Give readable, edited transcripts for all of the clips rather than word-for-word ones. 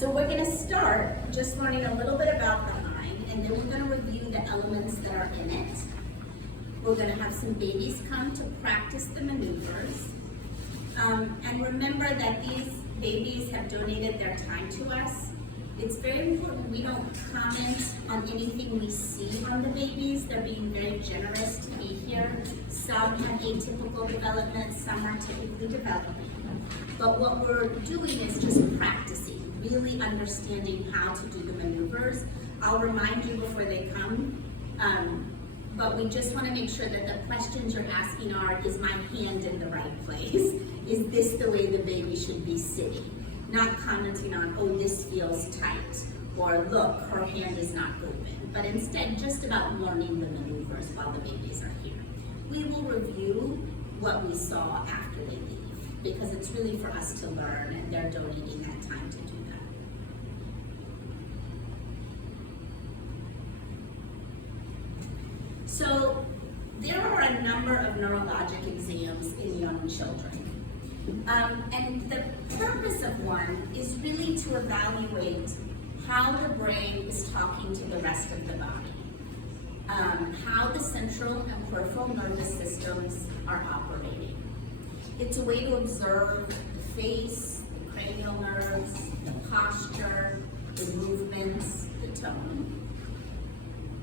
So we're going to start just learning a little bit about the HINE, and then we're going to review the elements that are in it. We're going to have some babies come to practice the maneuvers. And remember that these babies have donated their time to us. It's very important we don't comment on anything we see on the babies. They're being very generous to be here. Some have atypical development, some are typically developing. But what we're doing is just practicing, really understanding how to do the maneuvers. I'll remind you before they come, but we just want to make sure that the questions you're asking are, is my hand in the right place? Is this the way the baby should be sitting? Not commenting on, oh, this feels tight, or look, her hand is not open, but instead just about learning the maneuvers while the babies are here. We will review what we saw after they leave, because it's really for us to learn, and they're donating that time to do that. So there are a number of neurologic exams in young children. And the purpose of one is really to evaluate how the brain is talking to the rest of the body, how the central and peripheral nervous systems are operating. It's a way to observe the face, the cranial nerves, the posture, the movements, the tone.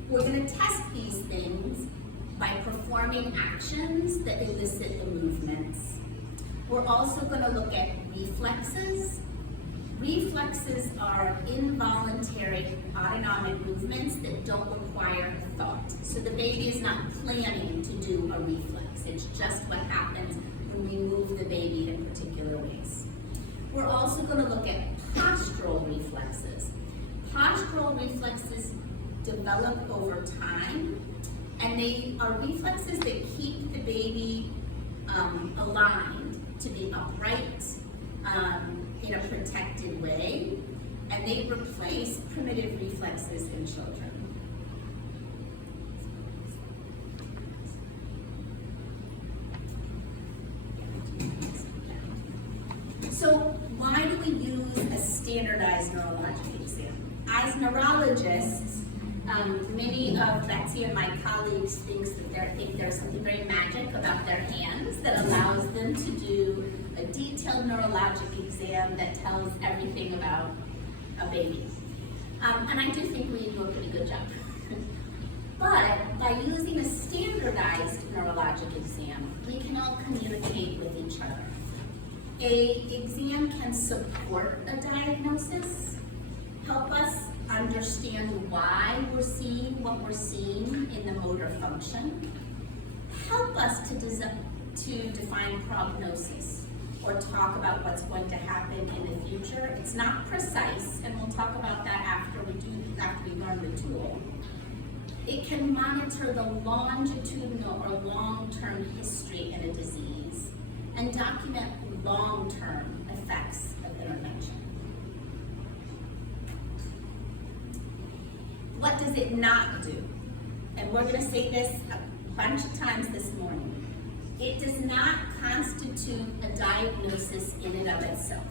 We're going to test these things by performing actions that elicit the movements. We're also going to look at reflexes. Reflexes are involuntary autonomic movements that don't require thought. So the baby is not planning to do a reflex. It's just what happens when we move the baby in particular ways. We're also going to look at postural reflexes. Postural reflexes develop over time, and they are reflexes that keep the baby aligned to be upright in a protected way, and they replace primitive reflexes in children. So why do we use a standardized neurologic exam? As neurologists, many of Betsy and my colleagues think there's something very magic about their hands that allows them to do a detailed neurologic exam that tells everything about a baby. And I do think we do a pretty good job. But by using a standardized neurologic exam, we can all communicate with each other. An exam can support a diagnosis, help us understand why we're seeing what we're seeing in the motor function, help us to define prognosis or talk about what's going to happen in the future. It's not precise, and we'll talk about that after we learn the tool. It can monitor the longitudinal or long-term history in a disease and document long-term effects of intervention. What does it not do? And we're going to say this a bunch of times this morning. It does not constitute a diagnosis in and of itself.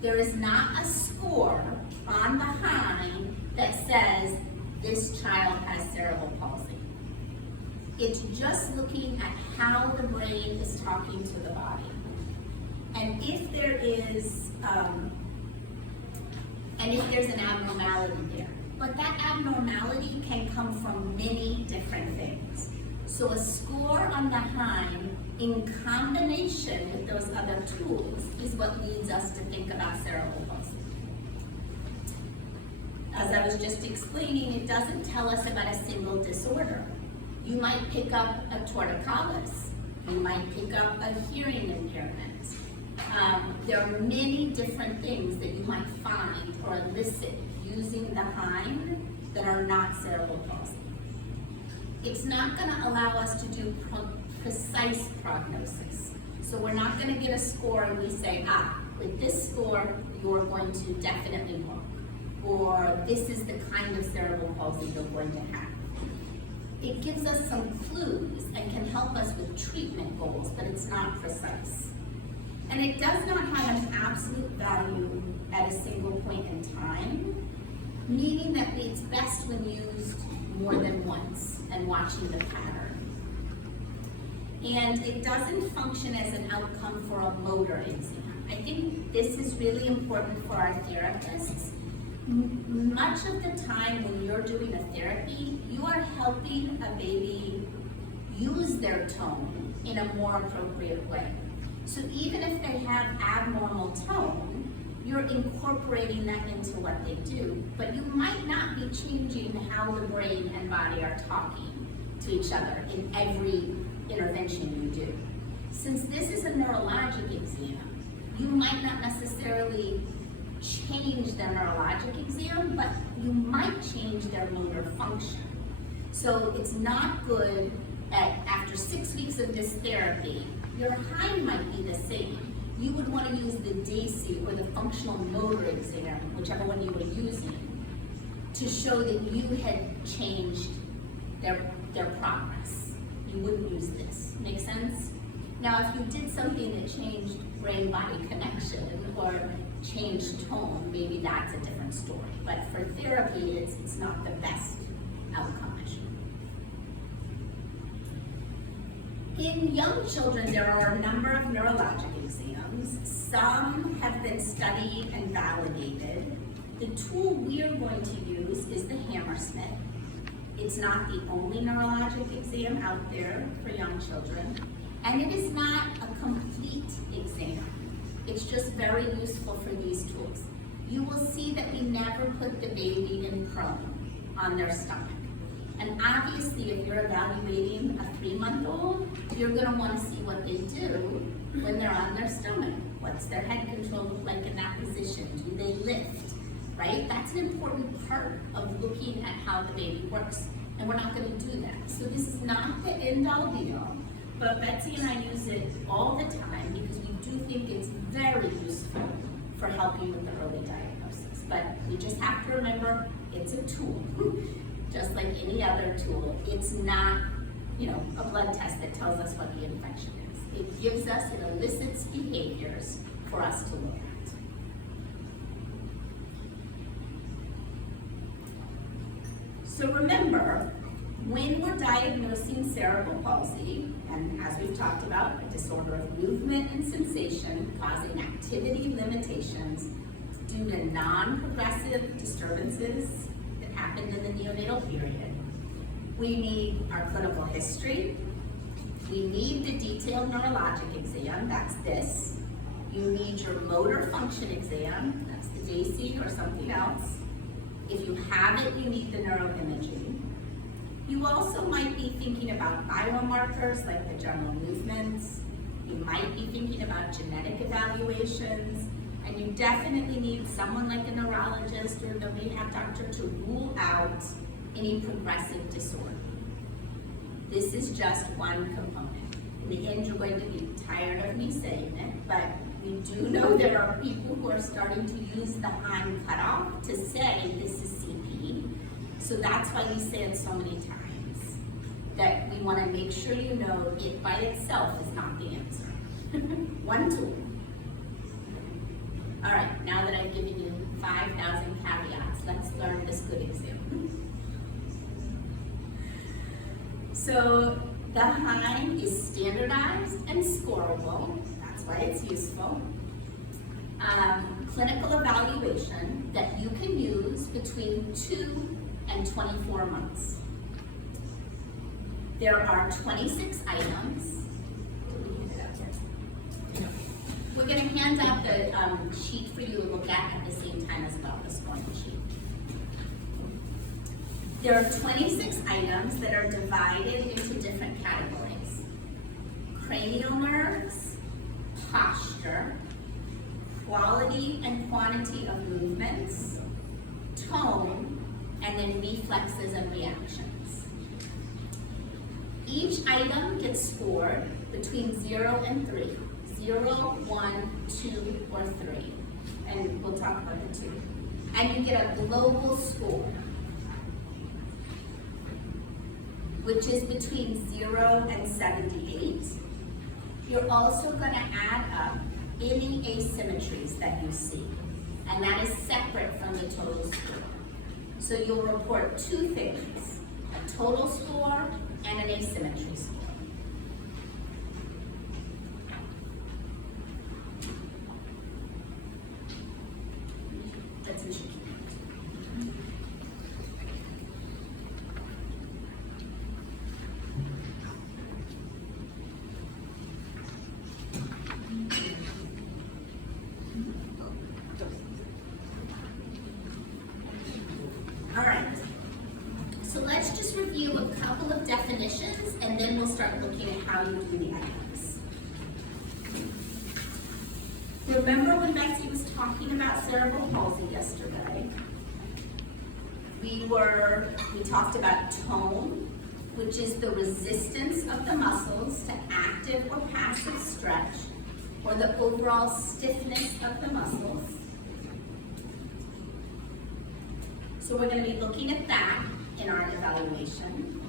There is not a score on the HINE that says this child has cerebral palsy. It's just looking at how the brain is talking to the body. And if there is, there's an abnormality there. But that abnormality can come from many different things. So a score on the HINE in combination with those other tools is what leads us to think about cerebral palsy. As I was just explaining, it doesn't tell us about a single disorder. You might pick up a torticollis. You might pick up a hearing impairment. There are many different things that you might find or elicit using the HINE that are not cerebral palsy. It's not going to allow us to do precise prognosis. So we're not going to get a score and we say, with this score, you're going to definitely walk. Or this is the kind of cerebral palsy you're going to have. It gives us some clues and can help us with treatment goals, but it's not precise. And it does not have an absolute value at a single point in time, meaning that it's best when used more than once and watching the pattern. And it doesn't function as an outcome for a motor exam. I think this is really important for our therapists. Much of the time when you're doing a therapy, you are helping a baby use their tone in a more appropriate way. So even if they have abnormal tone, you're incorporating that into what they do, but you might not be changing how the brain and body are talking to each other in every intervention you do. Since this is a neurologic exam, you might not necessarily change their neurologic exam, but you might change their motor function. So it's not good after 6 weeks of this therapy, your HINE might be the same. You would want to use the DAISY or the functional motor exam, whichever one you were using, to show that you had changed their progress. You wouldn't use this. Make sense? Now, if you did something that changed brain-body connection or changed tone, maybe that's a different story. But for therapy, it's not the best outcome measure. In young children, there are a number of neurologic exams. Some have been studied and validated. The tool we are going to use is the Hammersmith. It's not the only neurologic exam out there for young children, and it is not a complete exam. It's just very useful for these tools. You will see that we never put the baby in prone on their stomach. And obviously, if you're evaluating a 3-month-old, you're going to want to see what they do when they're on their stomach. What's their head control look like in that position? Do they lift? Right? That's an important part of looking at how the baby works. And we're not going to do that. So this is not the end-all be-all, but Betsy and I use it all the time because we do think it's very useful for helping with the early diagnosis. But we just have to remember it's a tool. Just like any other tool, it's not, a blood test that tells us what the infection is. It gives us, it elicits behaviors for us to look at. So remember, when we're diagnosing cerebral palsy, and as we've talked about, a disorder of movement and sensation causing activity limitations due to non-progressive disturbances that happened in the neonatal period. We need our clinical history. We need the detailed neurologic exam, that's this. You need your motor function exam, that's the DAISY or something else. If you have it, you need the neuroimaging. You also might be thinking about biomarkers like the general movements. You might be thinking about genetic evaluations. And you definitely need someone like a neurologist or the rehab doctor to rule out any progressive disorder. This is just one component. In the end, you're going to be tired of me saying it, but we do know there are people who are starting to use the HINE cutoff to say this is CP. So that's why we say it so many times, that we want to make sure you know it by itself is not the answer. One tool. All right, now that I've given you 5,000 caveats, let's learn this good example. So the HINE is standardized and scorable. That's why it's useful. Clinical evaluation that you can use between 2 and 24 months. There are 26 items. We're going to hand out the sheet for you to look at the same time as well, the scoring sheet. There are 26 items that are divided into different categories. Cranial nerves, posture, quality and quantity of movements, tone, and then reflexes and reactions. Each item gets scored between 0 and 3. 0, 1, 2, or 3. And we'll talk about the 2. And you get a global score, which is between 0 and 78. You're also going to add up any asymmetries that you see. and that is separate from the total score. So you'll report two things, a total score and an asymmetry score. That's what you keep. All right, so let's just review a couple of definitions and then we'll start looking at how you do the items. Remember when Betsy was talking about cerebral palsy yesterday? We talked about tone, which is the resistance of the muscles to active or passive stretch, or the overall stiffness of the muscles. So we're going to be looking at that in our evaluation.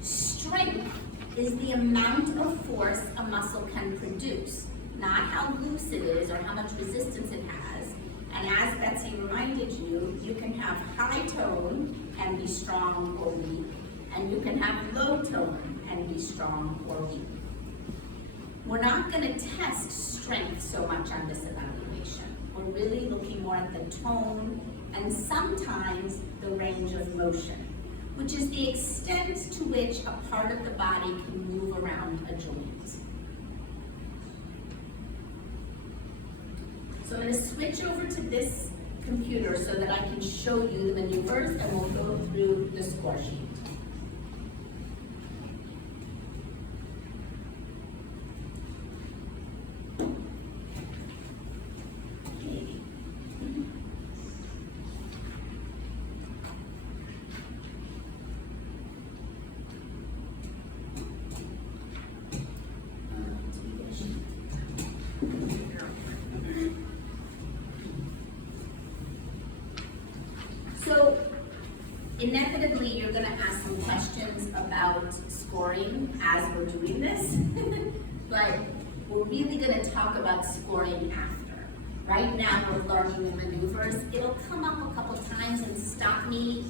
Strength is the amount of force a muscle can produce, not how loose it is or how much resistance it has. And as Betsy reminded you, you can have high tone and be strong or weak, and you can have low tone and be strong or weak. We're not going to test strength so much on this evaluation. We're really looking more at the tone and sometimes the range of motion, which is the extent to which a part of the body can move around a joint. So I'm going to switch over to this computer so that I can show you the maneuvers and we'll go through the score sheet. So inevitably, you're going to ask some questions about scoring as we're doing this, but we're really going to talk about scoring after. Right now, we're learning the maneuvers. It'll come up a couple times and stop me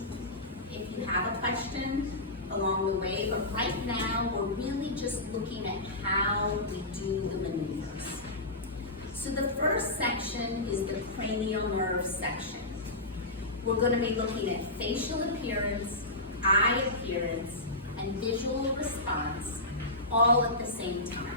if you have a question along the way, but right now, we're really just looking at how we do the maneuvers. So the first section is the cranial nerve section. We're going to be looking at facial appearance, eye appearance, and visual response all at the same time.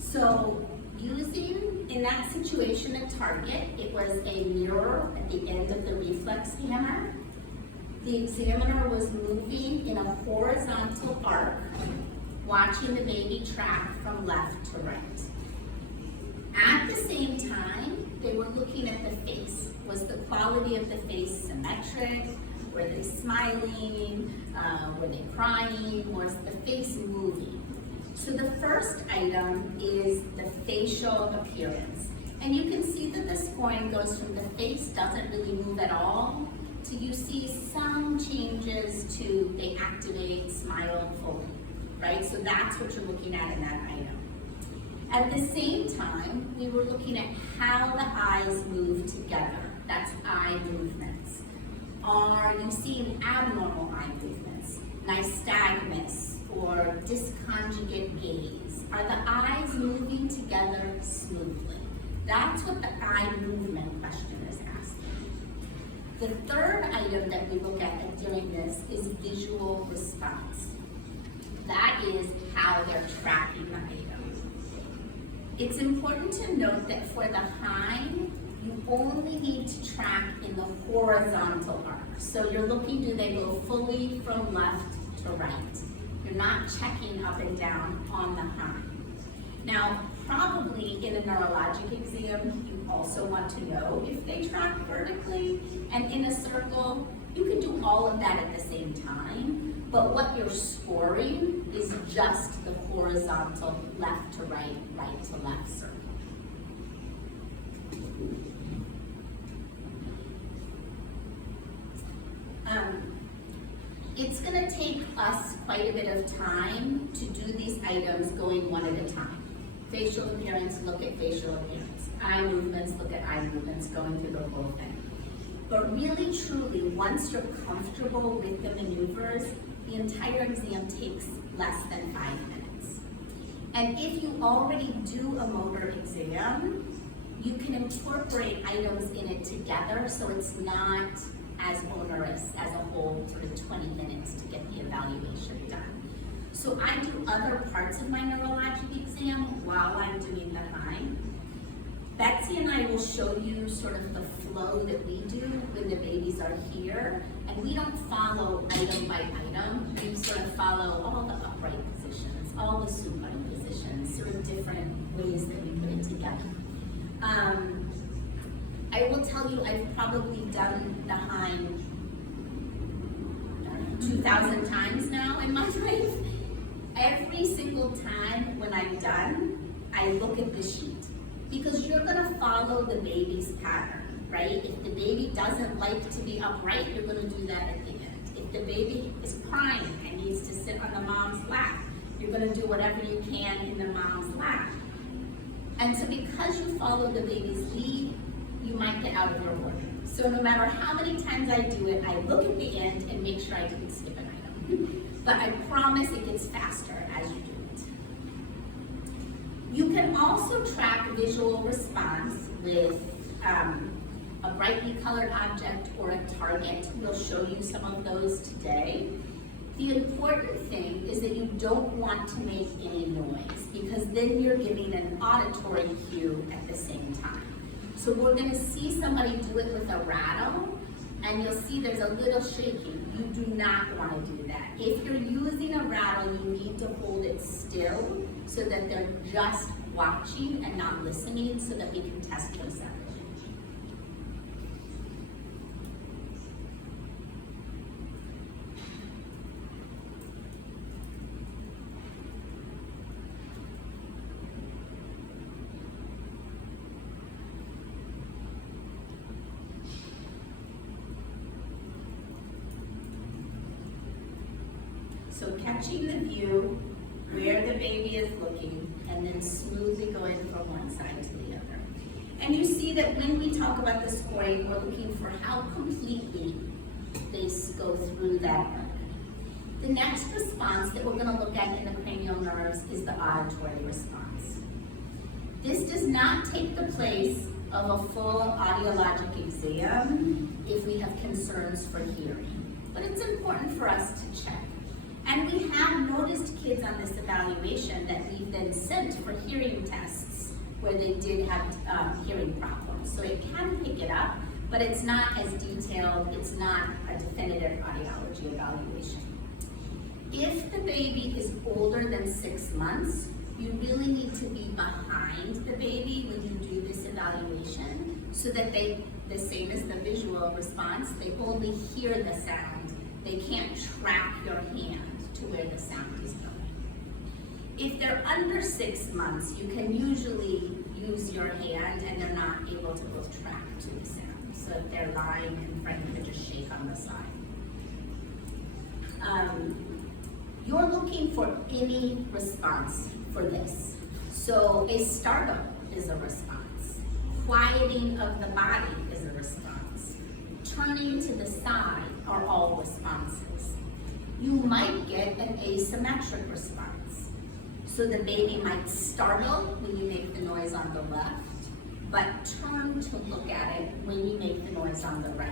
So using, in that situation, a target, it was a mirror at the end of the reflex hammer. The examiner was moving in a horizontal arc, watching the baby track from left to right. At the same time, they were looking at the face. Was the quality of the face symmetric? Were they smiling? Were they crying? Was the face moving? So the first item is the facial appearance. And you can see that the scoring goes from the face doesn't really move at all to you see some changes to they activate, smile fully, right? So that's what you're looking at in that item. At the same time, we were looking at how the eyes move together. That's eye movements. Are you seeing abnormal eye movements, nystagmus, or disconjugate gaze? Are the eyes moving together smoothly? That's what the eye movement question is asking. The third item that we look at doing this is visual response. That is how they're tracking the item. It's important to note that for the HINE, you only need to track in the horizontal arc. So you're looking, do they go fully from left to right? You're not checking up and down on the HINE. Now, probably in a neurologic exam, you also want to know if they track vertically, and in a circle, you can do all of that at the same time, but what you're scoring is just the horizontal left to right, right to left circle. It's going to take us quite a bit of time to do these items going one at a time. Facial appearance, look at facial appearance. Eye movements, look at eye movements, going through the whole thing. But really, truly, once you're comfortable with the maneuvers, the entire exam takes less than 5 minutes. And if you already do a motor exam, you can incorporate items in it together so it's not as onerous as a whole sort of 20 minutes to get the evaluation done. So I do other parts of my neurologic exam while I'm doing the HINE. Betsy and I will show you sort of the flow that we do when the babies are here, and we don't follow item by item. We sort of follow all the upright positions, all the supine positions, sort of different ways that we put it together. I will tell you, I've probably done the HINE 2,000 times now in my life. Every single time when I'm done, I look at the sheet. Because you're gonna follow the baby's pattern, right? If the baby doesn't like to be upright, you're gonna do that at the end. If the baby is crying and needs to sit on the mom's lap, you're gonna do whatever you can in the mom's lap. And so because you follow the baby's lead, you might get out of your order. So no matter how many times I do it, I look at the end and make sure I didn't skip an item. But I promise it gets faster as you do it. You can also track visual response with a brightly colored object or a target. We'll show you some of those today. The important thing is that you don't want to make any noise because then you're giving an auditory cue at the same time. So we're going to see somebody do it with a rattle, and you'll see there's a little shaking. You do not want to do that. If you're using a rattle, you need to hold it still so that they're just watching and not listening so that we can test for sound. So catching the view, where the baby is looking, and then smoothly going from one side to the other. And you see that when we talk about the scoring, we're looking for how completely they go through that arc. The next response that we're going to look at in the cranial nerves is the auditory response. This does not take the place of a full audiologic exam if we have concerns for hearing, but it's important for us to check. And we have noticed kids on this evaluation that we've then sent for hearing tests where they did have hearing problems. So it can pick it up, but it's not as detailed, it's not a definitive audiology evaluation. If the baby is older than 6 months, you really need to be behind the baby when you do this evaluation so that they, the same as the visual response, they only hear the sound. They can't track your hand to where the sound is going. If they're under 6 months, you can usually use your hand and they're not able to both track to the sound. So if they're lying in front, you can just shake on the side. You're looking for any response for this. So a startle is a response. Quieting of the body is a response. Turning to the side are all responses. You might get an asymmetric response. So the baby might startle when you make the noise on the left, but turn to look at it when you make the noise on the right.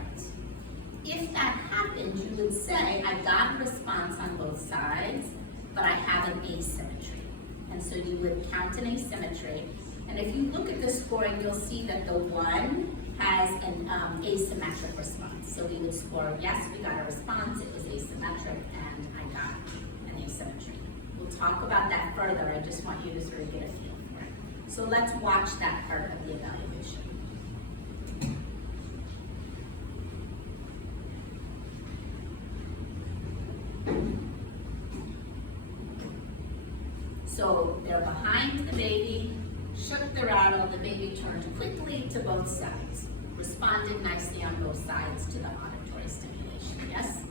If that happens, you would say, I got a response on both sides, but I have an asymmetry. And so you would count an asymmetry. And if you look at the scoring, you'll see that the 1 has an asymmetric response. So we would score, yes, we got a response, it was asymmetric, and I got an asymmetry. We'll talk about that further, I just want you to sort of get a feel for it. So let's watch that part of the evaluation. shook the rattle, the baby turned quickly to both sides, responded nicely on both sides to the auditory stimulation, yes?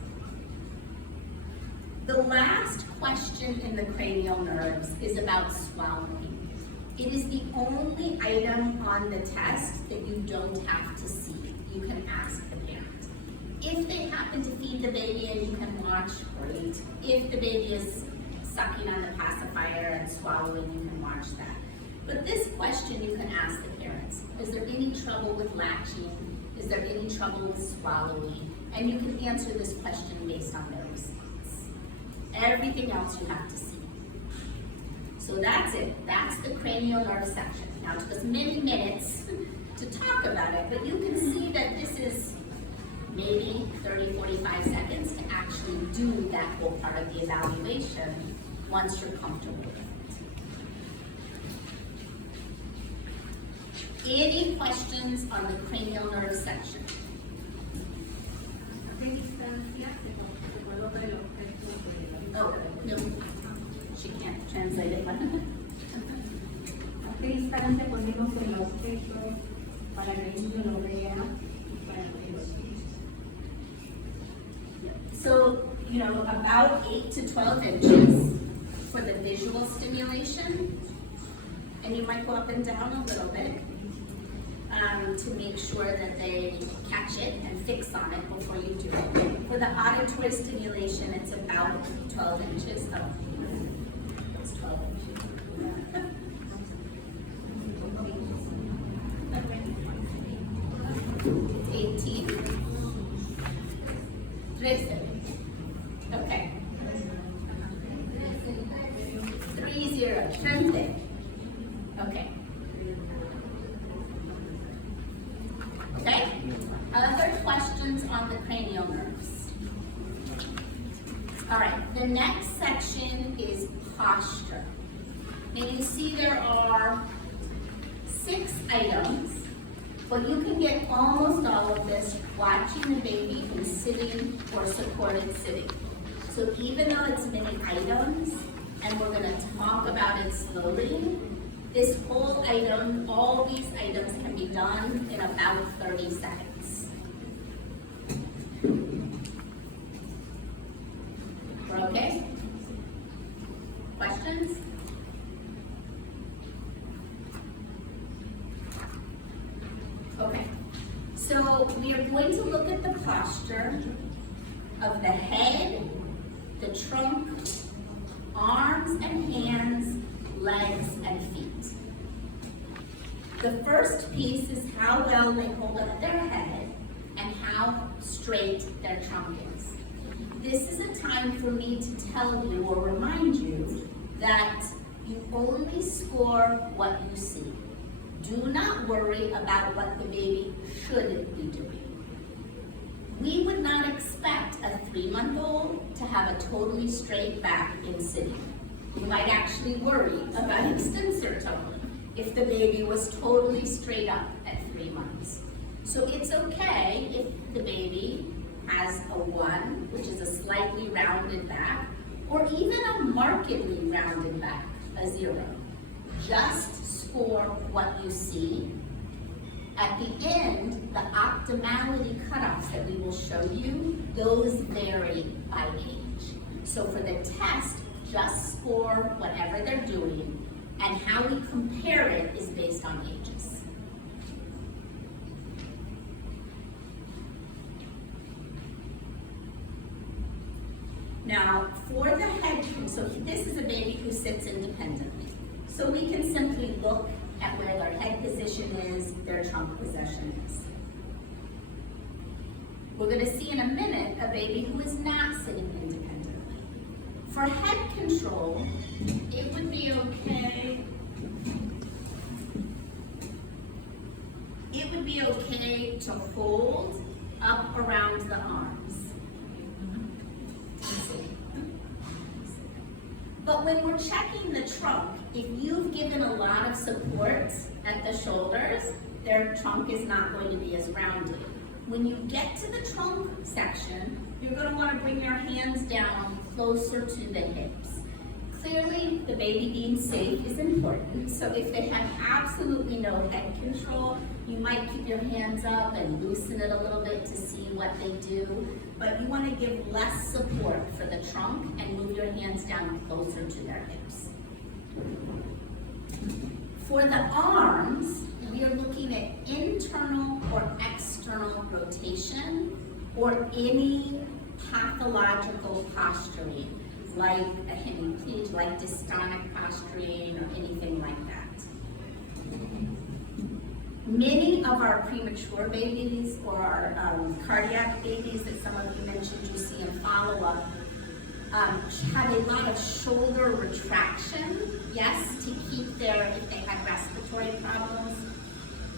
The last question in the cranial nerves is about swallowing. It is the only item on the test that you don't have to see. You can ask the parent. If they happen to feed the baby and you can watch, great. If the baby is sucking on the pacifier and swallowing, you can watch that. But this question you can ask the parents. Is there any trouble with latching? Is there any trouble with swallowing? And you can answer this question based on their response. Everything else you have to see. So that's it. That's the cranial nerve section. Now it took us many minutes to talk about it, but you can see that this is maybe 30, 45 seconds to actually do that whole part of the evaluation once you're comfortable with it. Any questions on the cranial nerve section? Oh, no. She can't translate it. ¿A qué distancia ponemos el objeto para que el niño lo vea y para que lo escuche? So, about 8 to 12 inches for the visual stimulation. And you might go up and down a little bit to make sure that they catch it and fix on it before you do it. For the auditory stimulation, it's about 12 inches. Oh, it's 12 inches. It's 18. 13. Okay. 30. 30. Okay. Okay? Other questions on the cranial nerves? All right, the next section is posture. And you see there are 6 items, but you can get almost all of this watching the baby in sitting or supported sitting. So even though it's many items, and we're gonna talk about it slowly, this whole item, all these items can be done in about 30 seconds. We're okay? Questions? Okay, so we are going to look at the posture of the head, the trunk, arms and hands, legs and feet. The first piece is how well they hold up their head and how straight their trunk is. This is a time for me to tell you or remind you that you only score what you see. Do not worry about what the baby should be doing. We would not expect a 3-month-old to have a totally straight back in sitting. You might actually worry about extensor tone if the baby was totally straight up at 3 months. So it's okay if the baby has a 1, which is a slightly rounded back, or even a markedly rounded back, a 0. Just score what you see. At the end, the optimality cutoffs that we will show you, those vary by age. So for the test, just score whatever they're doing, and how we compare it is based on ages. Now, for the head, so this is a baby who sits independently. So we can simply look at where their head position is, their trunk position is. We're going to see in a minute a baby who is not sitting independently. For head control, it would be okay. It would be okay to hold up around the arms. But when we're checking the trunk, if you've given a lot of support at the shoulders, their trunk is not going to be as rounded. When you get to the trunk section, you're going to want to bring your hands down closer to the hips. Clearly, the baby being safe is important. So if they have absolutely no head control, you might keep your hands up and loosen it a little bit to see what they do. But you want to give less support for the trunk and move your hands down closer to their hips. For the arms, we are looking at internal or external rotation or any pathological posturing, like a hemiplegia, like dystonic posturing or anything like that. Many of our premature babies or our cardiac babies that some of you mentioned you see in follow-up have a lot of shoulder retraction, yes, to keep if they have respiratory problems,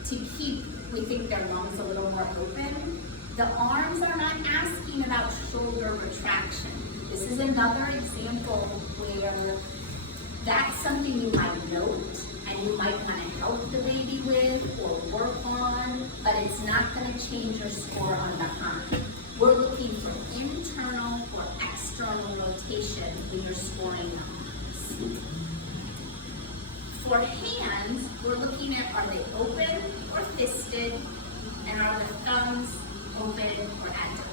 to keep, we think, their lungs a little more open. The arms are not asking about shoulder retraction. This is another example where that's something you might note and you might want to help the baby with or work on, but it's not going to change your score on the HINE. We're looking for internal or external rotation when you're scoring arms. For hands, we're looking at, are they open or fisted, and are the thumbs open or adducted?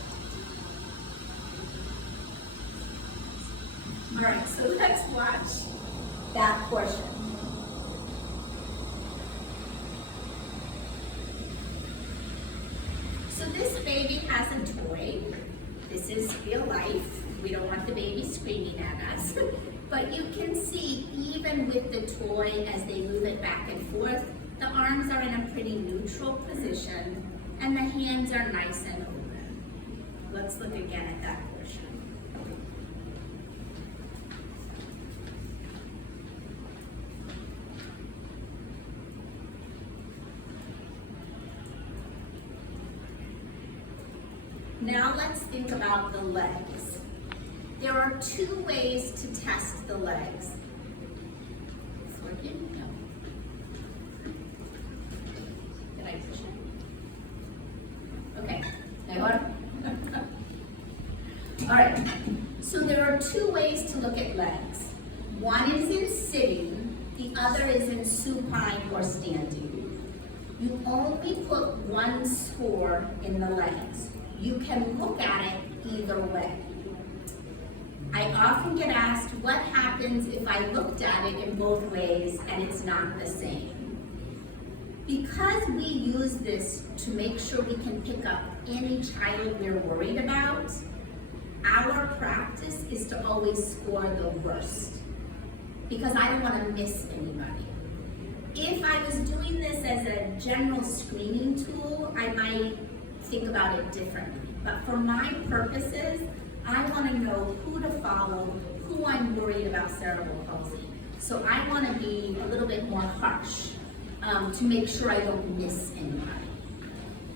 All right, so let's watch that portion. So this baby has a toy. This is real life. We don't want the baby screaming at us. But you can see, even with the toy, as they move it back and forth, the arms are in a pretty neutral position, and the hands are nice and open. Let's look again at that portion. Now let's think about the legs. There are two ways to test the legs. It's working? No. Did I push it? Okay. All right. So there are two ways to look at legs. One is in sitting, the other is in supine or standing. You only put one score in the legs. You can look at it either way. I often get asked, what happens if I looked at it in both ways and it's not the same? Because we use this to make sure we can pick up any child we're worried about, our practice is to always score the worst, because I don't want to miss anybody. If I was doing this as a general screening tool, I might think about it differently. But for my purposes, I want to know who to follow, who I'm worried about cerebral palsy. So I want to be a little bit more harsh to make sure I don't miss anybody.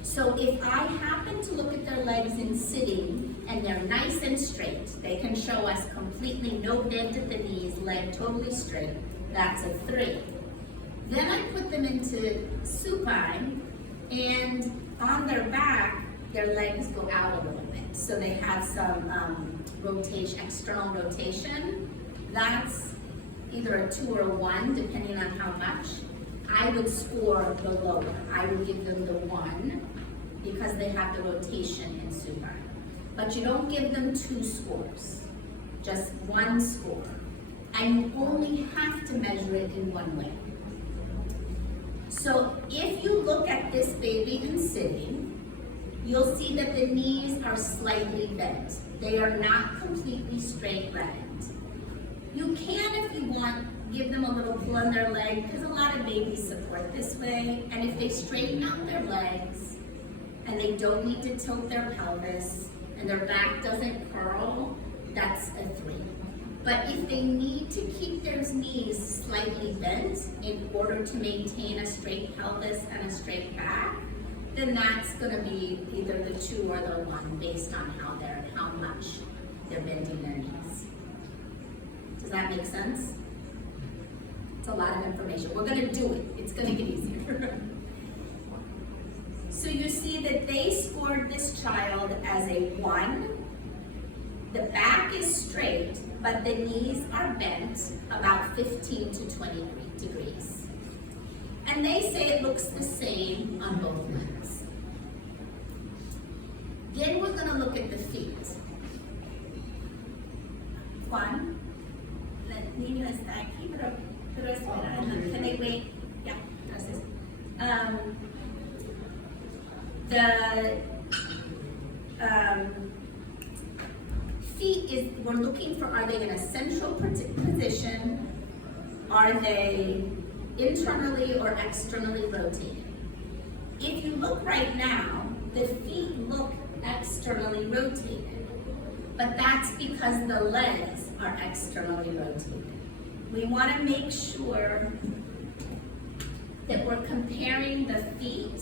So if I happen to look at their legs in sitting and they're nice and straight, they can show us completely no bend at the knees, leg totally straight, that's a 3. Then I put them into supine, and on their back, their legs go out a little bit. So they have some rotation, external rotation. That's either a 2 or a 1, depending on how much. I would score the lower. I would give them the 1 because they have the rotation in supine. But you don't give them 2 scores, just 1 score. And you only have to measure it in one way. So if you look at this baby in sitting, you'll see that the knees are slightly bent. They are not completely straight-legged. You can, if you want, give them a little pull on their leg, because a lot of babies support this way. And if they straighten out their legs, and they don't need to tilt their pelvis, and their back doesn't curl, that's a 3. But if they need to keep their knees slightly bent in order to maintain a straight pelvis and a straight back, then that's going to be either the 2 or the 1 based on how much they're bending their knees. Does that make sense? It's a lot of information. We're going to do it. It's going to get easier. So you see that they scored this child as a 1. The back is straight, but the knees are bent about 15 to 20 degrees. And they say it looks the same on both legs. Then we're gonna look at the feet. Juan, Lima está aquí, pero espera, can they wait? Yeah, gracias. Feet is, we're looking for, are they in a central position? Are they internally or externally rotated? If you look right now, the feet look externally rotated, but that's because the legs are externally rotated. We want to make sure that we're comparing the feet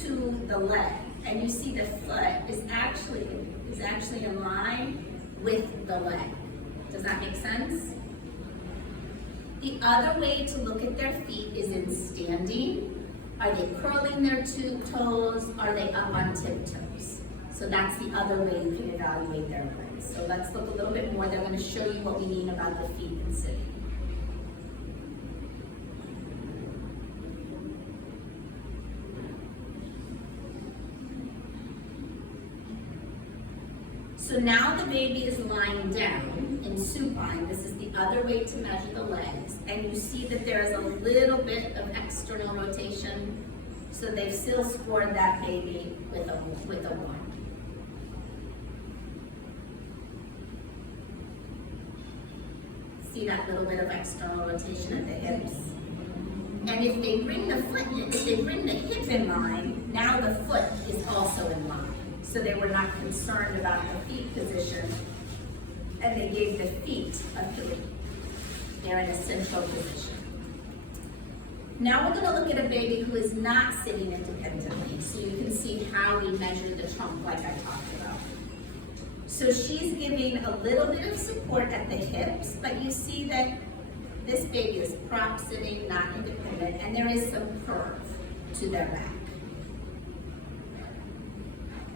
to the leg, and you see the foot is actually in line with the leg. Does that make sense? The other way to look at their feet is in standing. Are they curling their two toes? Are they up on tiptoes? So that's the other way you can evaluate their legs. So let's look a little bit more. Then I'm going to show you what we mean about the feet and sitting. So now the baby is lying down in supine. This is the other way to measure the legs. And you see that there is a little bit of external rotation. So they've still scored that baby with a 1. See that little bit of external rotation at the hips? And if they bring the hip in line, now the foot is also in line. So they were not concerned about the feet position, and they gave the feet a 3. They're in a central position. Now we're going to look at a baby who is not sitting independently, so you can see how we measure the trunk like I talked about. So she's giving a little bit of support at the hips, but you see that this baby is prop sitting, not independent, and there is some curve to their back.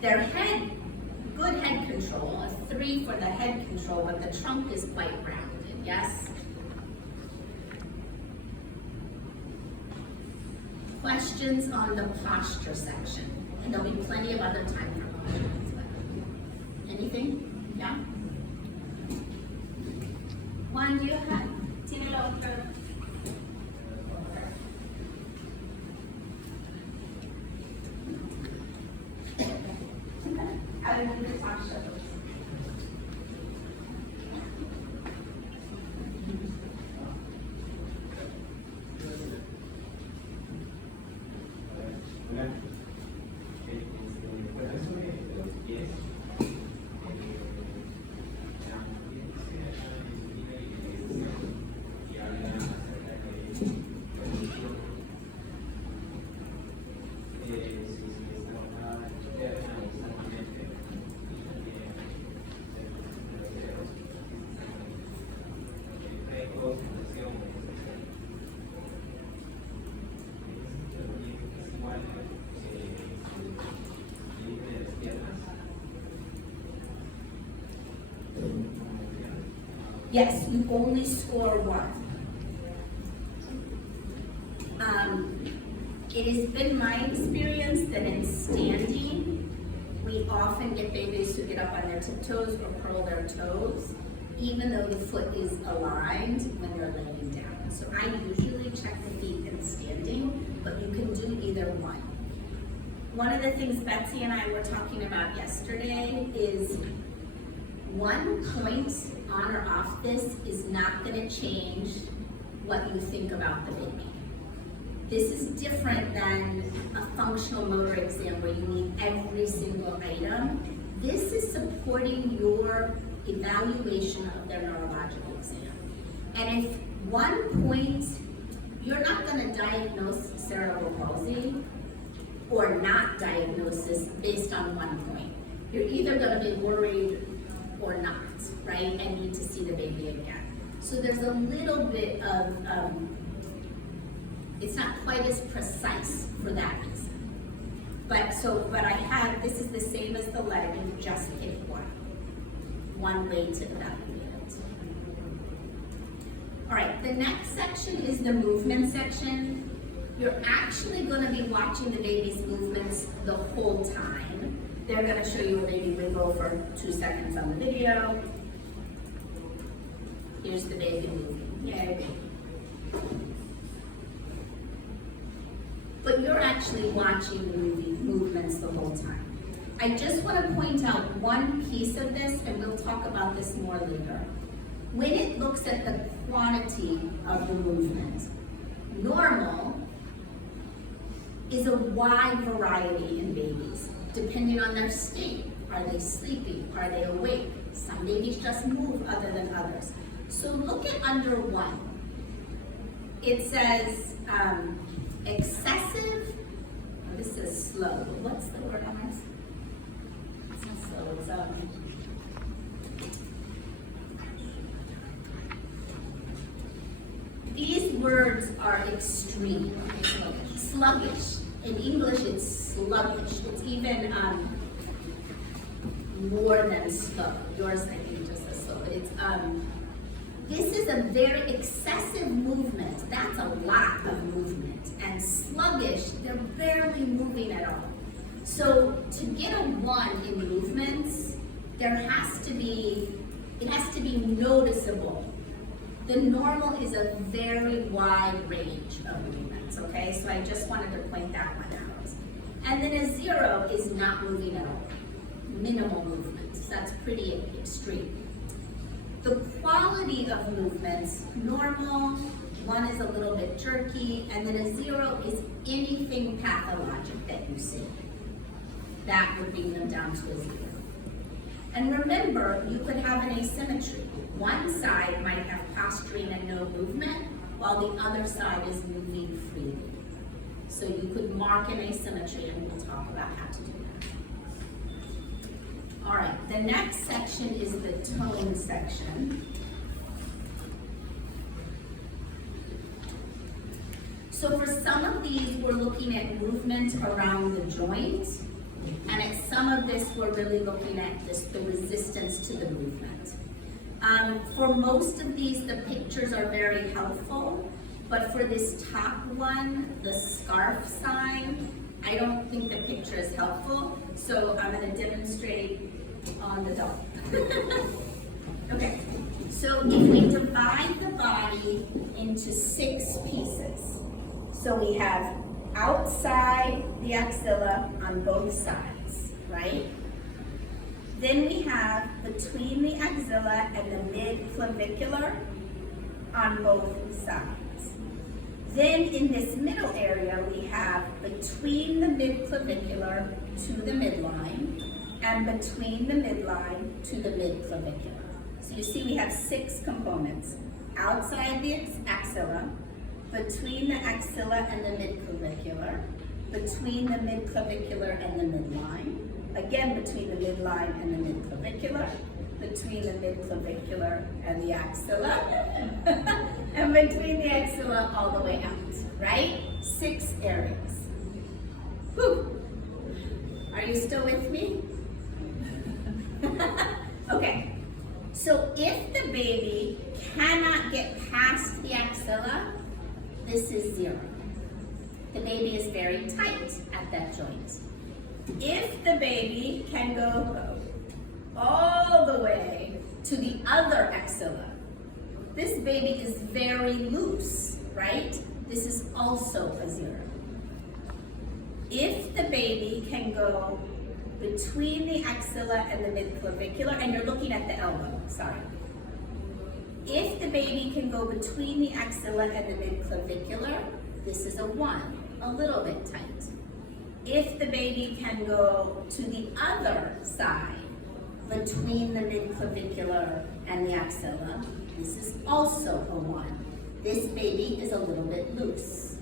Their head, good head control, a 3 for the head control, but the trunk is quite rounded, yes? Questions on the posture section, and there'll be plenty of other time for questions. But anything? Yeah? Juan, do you have? Tiene la otra. A ver, the posture. Yes, you only score 1. It has been my experience that in standing, we often get babies who get up on their tiptoes or curl their toes, even though the foot is aligned when they're laying down. So I usually check the feet in standing, but you can do either one. One of the things Betsy and I were talking about yesterday is 1 point on or off this is not going to change what you think about the baby. This is different than a functional motor exam where you need every single item. This is supporting your evaluation of their neurological exam. And if 1 point, you're not going to diagnose cerebral palsy or not diagnosis based on 1 point. You're either going to be worried or not, right? And need to see the baby again. So there's a little bit of, it's not quite as precise for that reason. But I have, this is the same as the leg, and just pick one way to evaluate it. All right, the next section is the movement section. You're actually going to be watching the baby's movements the whole time. They're going to show you a baby wiggle for 2 seconds on the video. Here's the baby moving. Yay, baby. But you're actually watching the movements the whole time. I just want to point out one piece of this, and we'll talk about this more later. When it looks at the quantity of the movement, normal is a wide variety in babies, depending on their state. Are they sleeping? Are they awake? Some babies just move other than others. So look at under 1. It says excessive, oh, this is slow. What's the word on this? It's not slow, it's these words are extreme. Sluggish. In English, it's sluggish. It's even more than slow. Yours, I think, just as slow. But it's this is a very excessive movement. That's a lot of movement. And sluggish, they're barely moving at all. So to get a 1 in movements, it has to be noticeable. The normal is a very wide range of movements, okay? So I just wanted to point that one out. And then a 0 is not moving at all. Minimal movement, so that's pretty extreme. The quality of movements, normal, 1 is a little bit jerky, and then a 0 is anything pathologic that you see. That would bring them down to a 0. And remember, you could have an asymmetry. One side might have posturing and no movement, while the other side is moving freely. So you could mark an asymmetry, and we'll talk about how to do that. All right, the next section is the tone section. So for some of these, we're looking at movement around the joint, and at some of this, we're really looking at the resistance to the movement. For most of these, the pictures are very helpful, but for this top one, the scarf sign, I don't think the picture is helpful, so I'm going to demonstrate on the dog. Okay, so if we divide the body into 6 pieces, so we have outside the axilla on both sides, right? Then we have between the axilla and the mid-clavicular on both sides. Then in this middle area, we have between the mid-clavicular to the midline and between the midline to the mid-clavicular. So you see we have 6 components. Outside the axilla, between the axilla and the mid-clavicular, between the mid-clavicular and the midline, again between the midline and the mid-clavicular, between the mid-clavicular and the axilla, and between the axilla all the way out, right? 6 areas. Whew. Are you still with me? Okay, so if the baby cannot get past the axilla, this is 0. The baby is very tight at that joint. If the baby can go all the way to the other axilla, this baby is very loose, right? This is also a 0. If the baby can go between the axilla and the mid-clavicular, and you're looking at the elbow, sorry. If the baby can go between the axilla and the mid-clavicular, this is a 1, a little bit tight. If the baby can go to the other side, between the mid-clavicular and the axilla, this is also a 1. This baby is a little bit loose.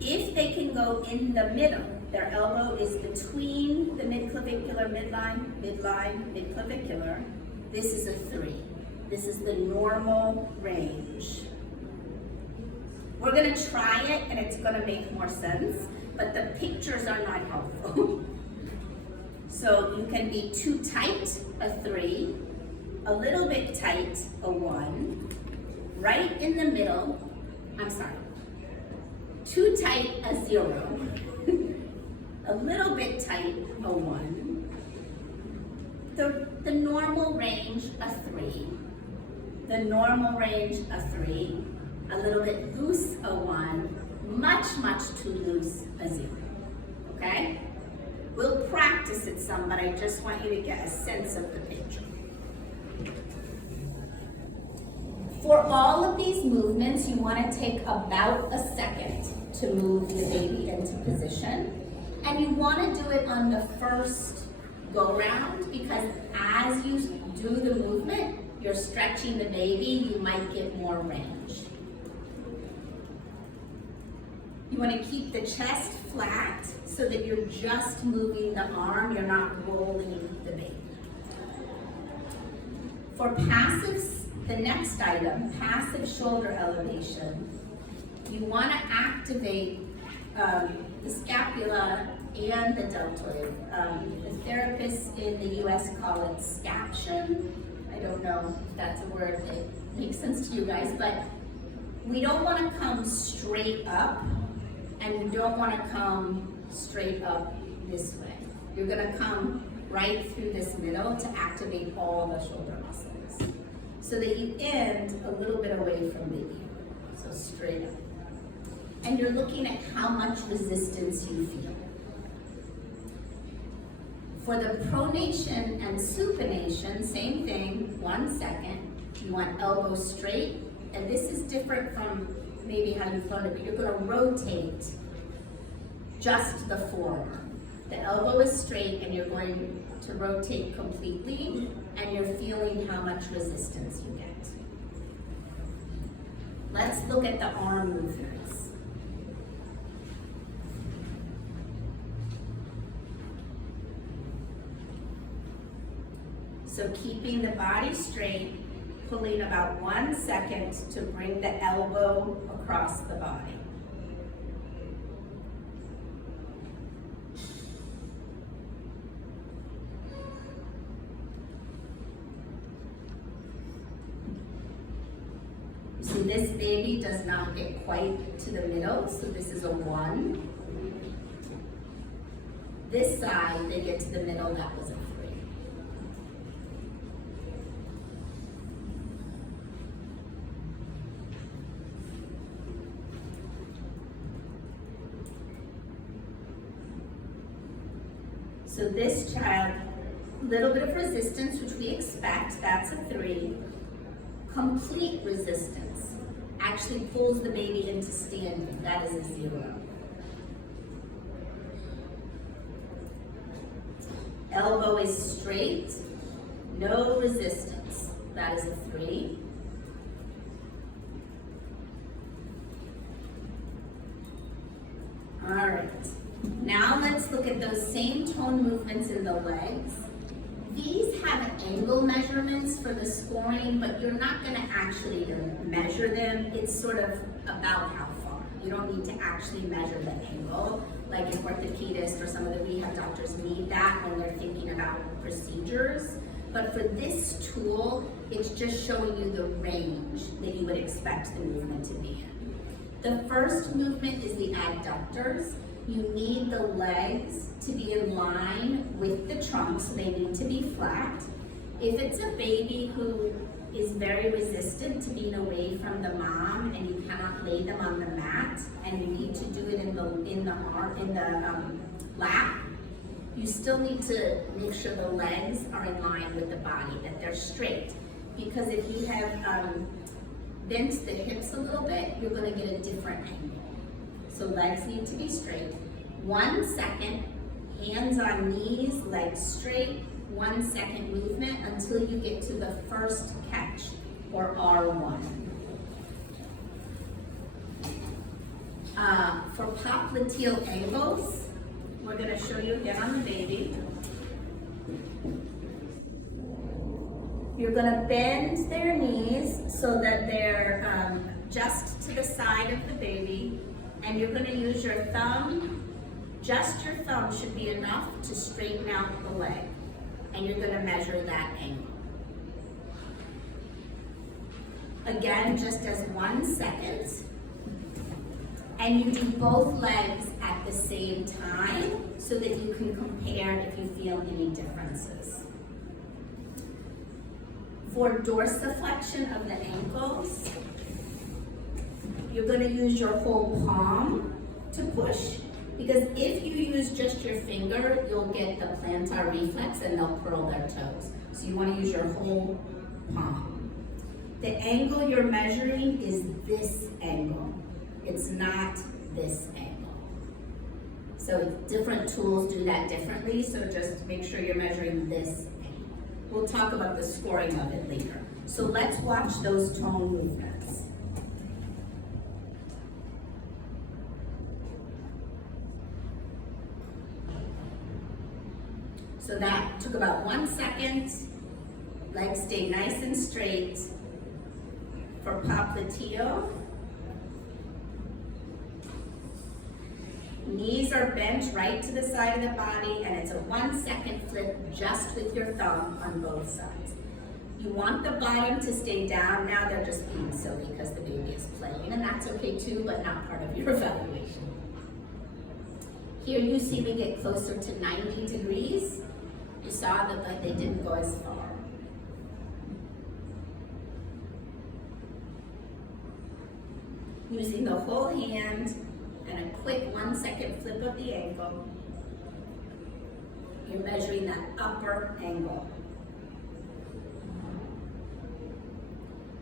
If they can go in the middle, their elbow is between the mid-clavicular, midline, mid-clavicular, this is a 3. This is the normal range. We're going to try it and it's going to make more sense, but the pictures are not helpful. So you can be too tight, a 3, a little bit tight, a 1, right in the middle, too tight, a 0. A little bit tight, a 1. The normal range, a 3. The normal range, a 3. A little bit loose, a 1. Much, much too loose, a 0. Okay? We'll practice it some, but I just want you to get a sense of the picture. For all of these movements, you want to take about a second to move the baby into position. And you want to do it on the first go round, because as you do the movement, you're stretching the baby, you might get more range. You want to keep the chest flat so that you're just moving the arm, you're not rolling the baby. For passives, the next item, passive shoulder elevation, you want to activate the scapula and the deltoid. The therapists in the US call it scaption. I don't know if that's a word that makes sense to you guys, but we don't want to come straight up, and you don't want to come straight up this way. You're going to come right through this middle to activate all the shoulder muscles, so that you end a little bit away from the ear, so straight up. And you're looking at how much resistance you feel. For the pronation and supination, same thing, 1 second. You want elbow straight, and this is different from maybe how you've learned it, but you're gonna rotate just the forearm. The elbow is straight, and you're going to rotate completely, and you're feeling how much resistance you get. Let's look at the arm movements. So keeping the body straight, pulling about 1 second to bring the elbow across the body. So this baby does not get quite to the middle, so this is a 1. This side, they get to the middle, that was a 3. So this child, a little bit of resistance, which we expect, that's a 3. Complete resistance actually pulls the baby into standing, that is a 0. Elbow is straight, no resistance, that is a 3. All right. Now let's look at those same tone movements in the legs. These have angle measurements for the scoring, but you're not going to actually measure them. It's sort of about how far. You don't need to actually measure the angle. Like an orthopedist or some of the rehab doctors need that when they're thinking about procedures. But for this tool, it's just showing you the range that you would expect the movement to be in. The first movement is the adductors. You need the legs to be in line with the trunk, so they need to be flat. If it's a baby who is very resistant to being away from the mom and you cannot lay them on the mat and you need to do it in the lap, you still need to make sure the legs are in line with the body, that they're straight. Because if you have bent the hips a little bit, you're going to get a different angle. So legs need to be straight. 1 second, hands on knees, legs straight. 1 second movement until you get to the first catch, or R1. For popliteal angles, we're going to show you again on the baby. You're going to bend their knees so that they're just to the side of the baby, and you're going to use your thumb. Just your thumb should be enough to straighten out the leg, and you're going to measure that angle. Again, just as 1 second. And you do both legs at the same time so that you can compare if you feel any differences. For dorsiflexion of the ankles, you're going to use your whole palm to push, because if you use just your finger, you'll get the plantar reflex and they'll curl their toes. So you want to use your whole palm. The angle you're measuring is this angle. It's not this angle. So different tools do that differently, so just make sure you're measuring this angle. We'll talk about the scoring of it later. So let's watch those tone movements. So that took about 1 second. Legs stay nice and straight. For popliteal, knees are bent right to the side of the body, and it's a 1 second flip just with your thumb on both sides. You want the bottom to stay down. Now they're just being silly because the baby is playing, and that's okay too, but not part of your evaluation. Here you see we get closer to 90 degrees. You saw that like they didn't go as far. Using the whole hand and a quick 1 second flip of the ankle, you're measuring that upper angle.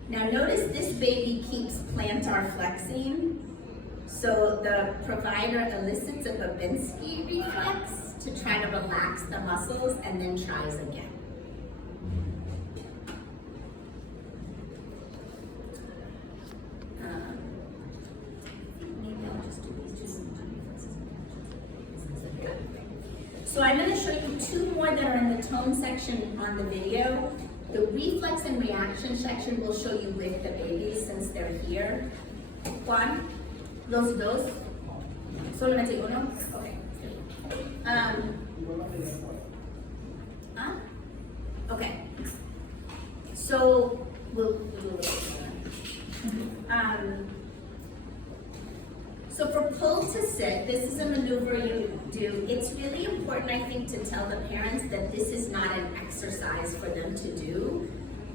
Now notice this baby keeps plantar flexing, so the provider elicits a Babinski reflex to try to relax the muscles and then tries again. So I'm going to show you 2 more that are in the tone section on the video. The reflex and reaction section will show you with the babies since they're here. Juan, los dos. Solamente uno. Okay. Okay. So we'll do it. So for pull to sit, this is a maneuver you do. It's really important, I think, to tell the parents that this is not an exercise for them to do.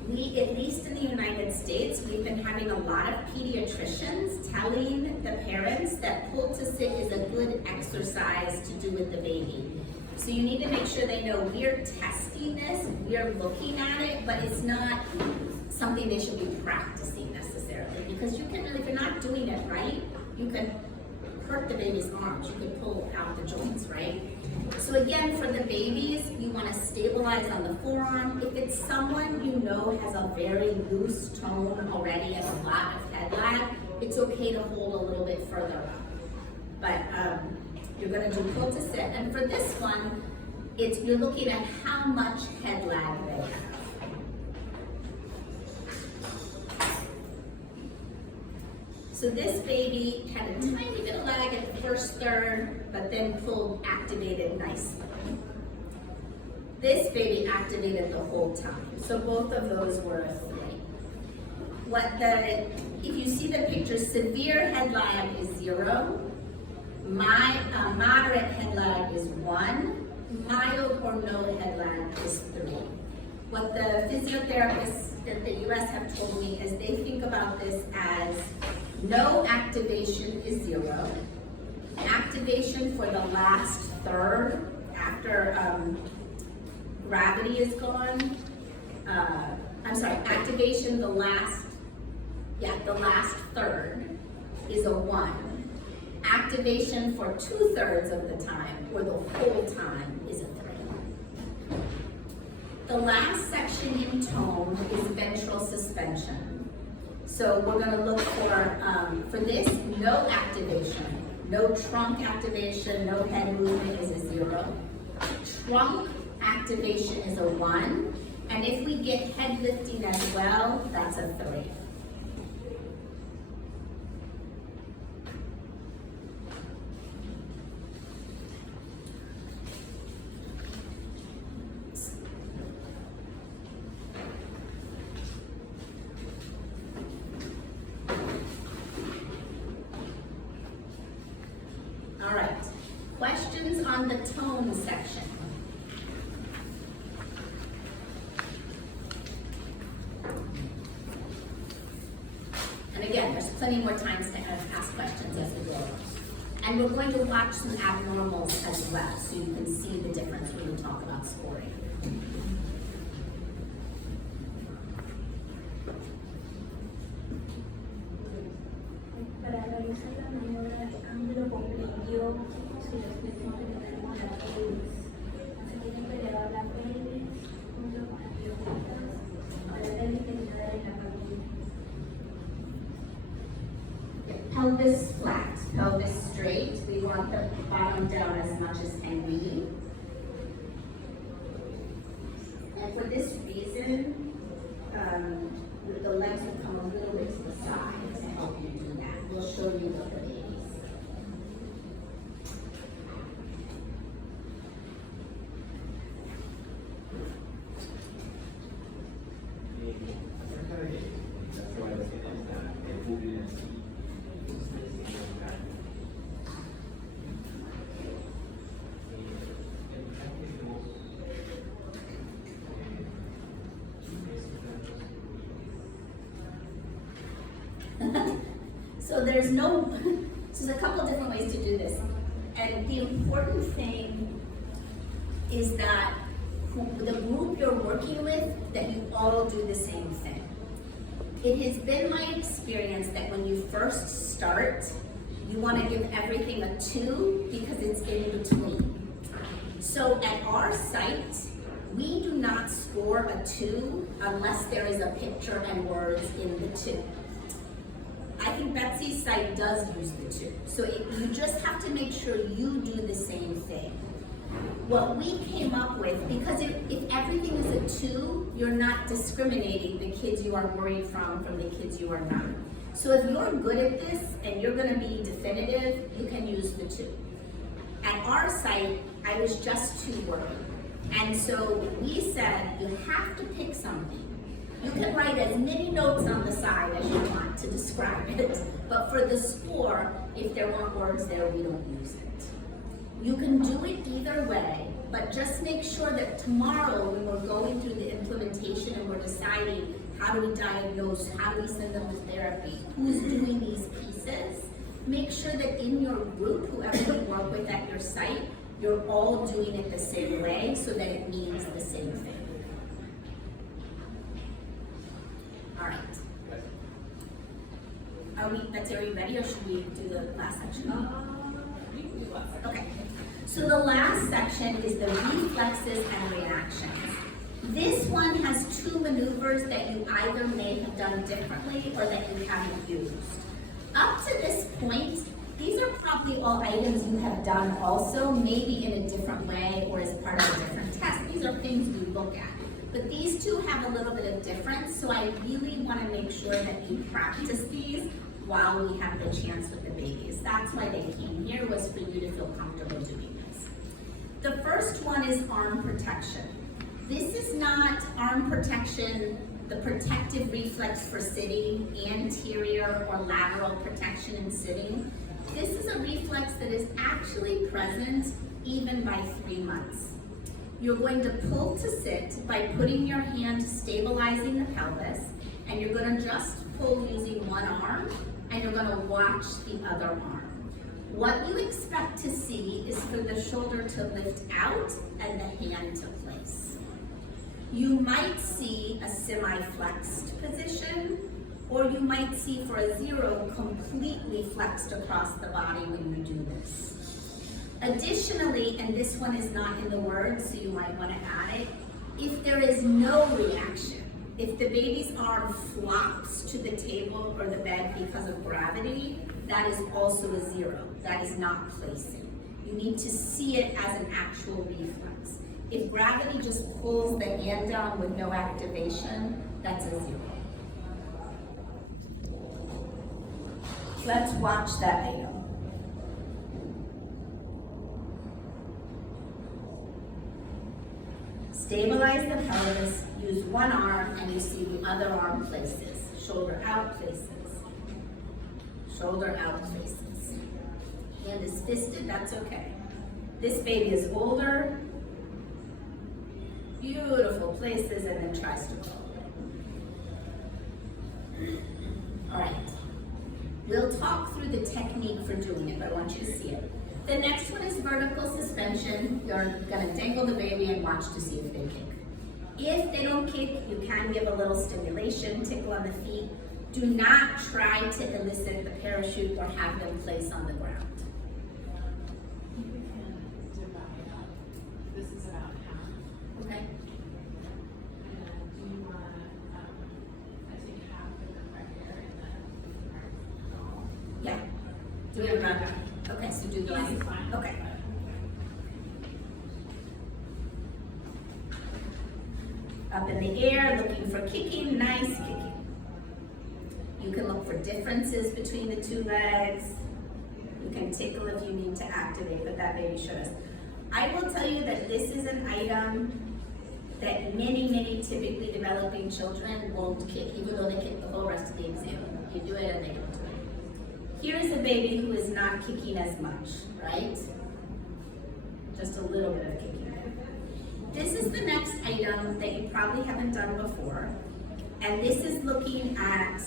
We, at least in the United States, we've been having a lot of pediatricians telling the parents that pull to sit is a good exercise to do with the baby. So you need to make sure they know we're testing this, we're looking at it, but it's not something they should be practicing necessarily, because you can, if you're not doing it right, you can hurt the baby's arms, you can pull out the joints, right? So again, for the babies, you want to stabilize on the forearm. If it's someone you know has a very loose tone already and a lot of head lag, it's okay to hold a little bit further up. But you're going to do pull to sit. And for this one, you're looking at how much head lag they have. So this baby had a tiny bit of lag at the first third, but then pulled activated nicely. This baby activated the whole time. So both of those were a 3. If you see the picture, severe head lag is 0. Moderate head lag is 1. Mild or no head lag is 3. What the physiotherapists in the US have told me is they think about this as no activation is 0. Activation for the last third after gravity is gone. Activation the last third is a 1. Activation for 2/3 of the time or the whole time is a 3. The last section in tone is ventral suspension. So we're going to look for this, no activation, no trunk activation, no head movement is a 0. Trunk activation is a 1. And if we get head lifting as well, that's a 3. All right, questions on the tone section? And again, there's plenty more times to ask questions as we go along. And we're going to watch some abnormals as well, so you can see the difference when we talk about scoring. Para realizar la maniobra de ángulo comprendió su expresión que tenemos la pelvis. Se tiene que elevar la pelvis junto con las piernas para dar intensidad en la cabeza. Pelvis flat, pelvis straight. We want the bottom down as much as can be. And for this reason, the legs will come a little bit to the side to help you do that. We'll show you with the babies. So there's a couple different ways to do this. And the important thing is that the group you're working with, that you all do the same thing. It has been my experience that when you first start, you want to give everything a 2 because it's in between. So at our site, we do not score a 2 unless there is a picture and words in the 2. I think Betsy's site does use the 2. So you just have to make sure you do the same thing. What we came up with, because if everything is a 2, you're not discriminating the kids you are worried from the kids you are not. So if you're good at this and you're going to be definitive, you can use the 2. At our site, I was just too worried. And so we said, you have to pick something. You can write as many notes on the side as you want to describe it, but for the score, if there weren't words there, we don't use it. You can do it either way, but just make sure that tomorrow when we're going through the implementation and we're deciding how do we diagnose, how do we send them to therapy, who's doing these pieces, make sure that in your group, whoever you work with at your site, you're all doing it the same way so that it means the same thing. All right. Betsy, are you ready or should we do the last section? Okay. So the last section is the reflexes and reactions. This one has 2 maneuvers that you either may have done differently or that you haven't used. Up to this point, these are probably all items you have done also, maybe in a different way or as part of a different test. These are things we look at. But these 2 have a little bit of difference, so I really want to make sure that you practice these while we have the chance with the babies. That's why they came here, was for you to feel comfortable doing this. The first one is arm protection. This is not arm protection, the protective reflex for sitting, anterior or lateral protection in sitting. This is a reflex that is actually present even by 3 months. You're going to pull to sit by putting your hand stabilizing the pelvis, and you're going to just pull using one arm, and you're going to watch the other arm. What you expect to see is for the shoulder to lift out and the hand to place. You might see a semi-flexed position, or you might see for a 0 completely flexed across the body when you do this. Additionally, and this one is not in the words, so you might want to add it, if there is no reaction, if the baby's arm flops to the table or the bed because of gravity, that is also a 0. That is not placing. You need to see it as an actual reflex. If gravity just pulls the hand down with no activation, that's a 0. Let's watch that video. Stabilize the pelvis, use one arm, and you see the other arm places. Shoulder out places. Shoulder out places. Hand is fisted, that's okay. This baby is older, beautiful places, and then tries to roll. All right, we'll talk through the technique for doing it, but I want you to see it. The next one is vertical suspension. You're gonna dangle the baby and watch to see if they kick. If they don't kick, you can give a little stimulation, tickle on the feet. Do not try to elicit the parachute or have them place on the ground. This is about half. Okay? And do you want to, I take half of them right here and then Yeah. Do it around. Okay, so do the Yes, line. fine. Okay. Up in the air, looking for kicking, nice kicking. You can look for differences between the two legs. You can tickle if you need to activate, but that baby shows. I will tell you that this is an item that many typically developing children won't kick, even though they kick the whole rest of the exam. You do it and they don't do it. Here's a baby who is not kicking as much, right? Just a little bit of kicking. This is the next item that you probably haven't done before. And this is looking at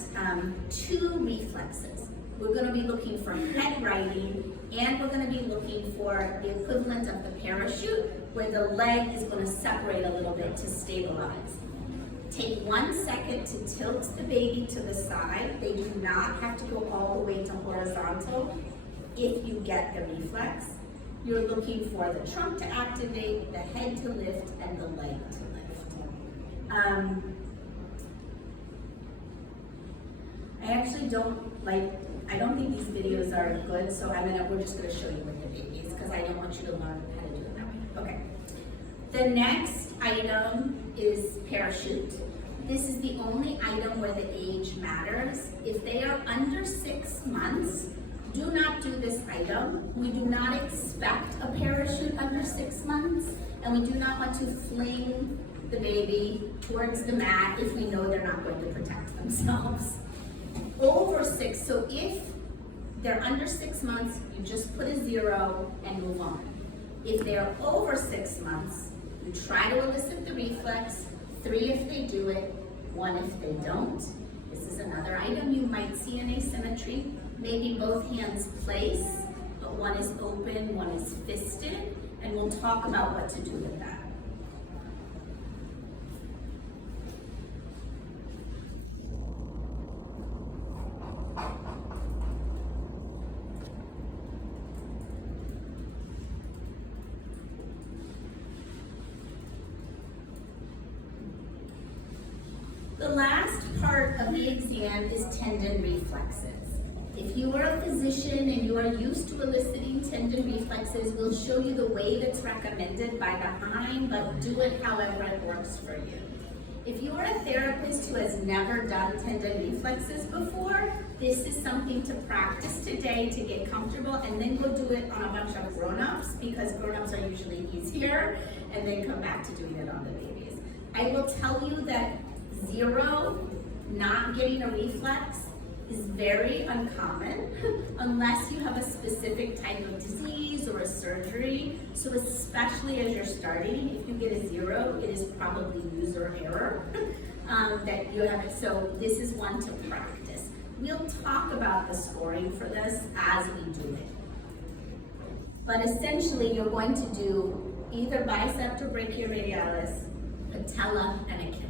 two reflexes. We're gonna be looking for head righting, and we're gonna be looking for the equivalent of the parachute, where the leg is gonna separate a little bit to stabilize. Take 1 second to tilt the baby to the side. They do not have to go all the way to horizontal if you get the reflex. You're looking for the trunk to activate, the head to lift, and the leg to lift. I actually I don't think these videos are good, so we're just gonna show you with the babies, because I don't want you to learn how to do it that way. Okay. The next item is parachute. This is the only item where the age matters. If they are under 6 months, do not do this item. We do not expect a parachute under 6 months, and we do not want to fling the baby towards the mat if we know they're not going to protect themselves. Over 6, so if they're under 6 months, you just put a 0 and move on. If they're over 6 months, you try to elicit the reflex, 3 if they do it, 1 if they don't. This is another item you might see an asymmetry. Maybe both hands place, but one is open, one is fisted, and we'll talk about what to do with that. The last part of the exam is tendon reflexes. If you are a physician and you are used to eliciting tendon reflexes, we'll show you the way that's recommended by the HINE, but do it however it works for you. If you are a therapist who has never done tendon reflexes before, this is something to practice today to get comfortable, and then go do it on a bunch of grown-ups, because grown-ups are usually easier, and then come back to doing it on the babies. I will tell you that 0, not getting a reflex, is very uncommon unless you have a specific type of disease or a surgery. So especially as you're starting, if you get a 0, it is probably user error that you have. So this is one to practice. We'll talk about the scoring for this as we do it. But essentially, you're going to do either bicep or brachioradialis, patella, and Achilles.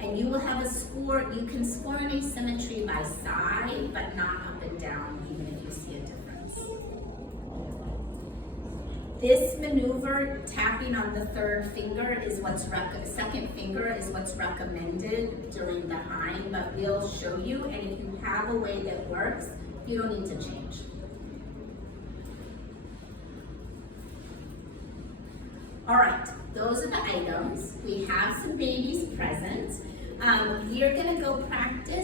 And you will have a score. You can score an asymmetry by side, but not up and down, even if you see a difference. This maneuver, tapping on the third finger, is second finger is what's recommended during the HINE, but we'll show you, and if you have a way that works, you don't need to change. All right, those are the items. We have some babies present. We are gonna go practice